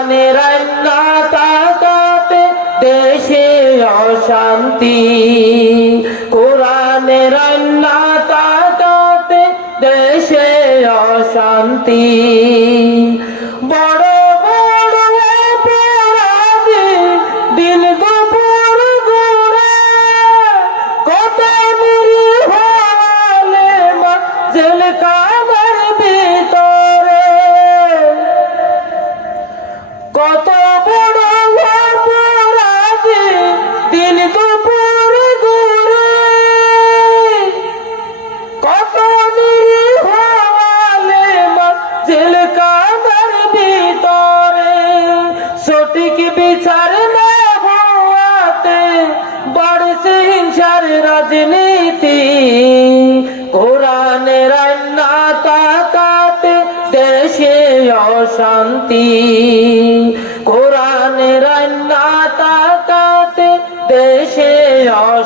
কোরআনের আল্লাহ তাকাতে দেশে অশান্তি। কোরআনের আল্লাহ তাকাতে দেশে অশান্তি। বড় বড় অপরাধে দিল গোপর গোরা কত নিরীহ জেল কামার ভিতর। কত বড় অপরাধী দুপুর ঘুরে কত নিরীহ আলেমা জেলখানার ভিতরে। সঠিক বিচার না হওয়াতে বাড়ছে হিংসার রাজনীতি। কোরআনের আইনা তাকাতে দেশে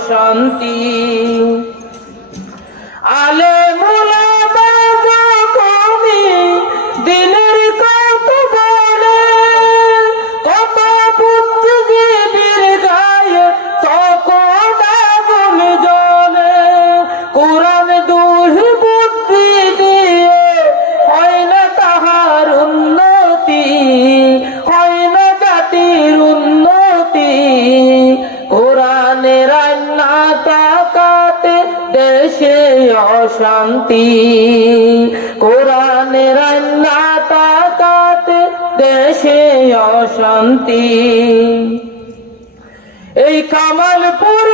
অশান্তি আলে তাকাতে দেশে অশান্তি। কোরআনের রান্না তাকাতে দেশে অশান্তি। এই কামালপুরের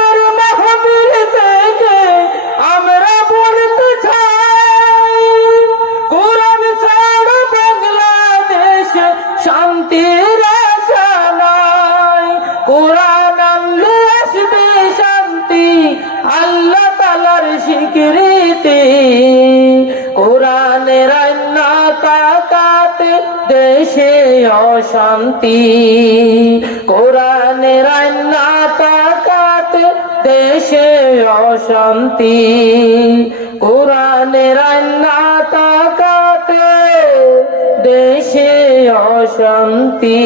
দেশে অশান্তি। কোরআনের রান্না তাকাত দেশে অশান্তি। কোরআনের রান্না তাকাত দেশে অশান্তি।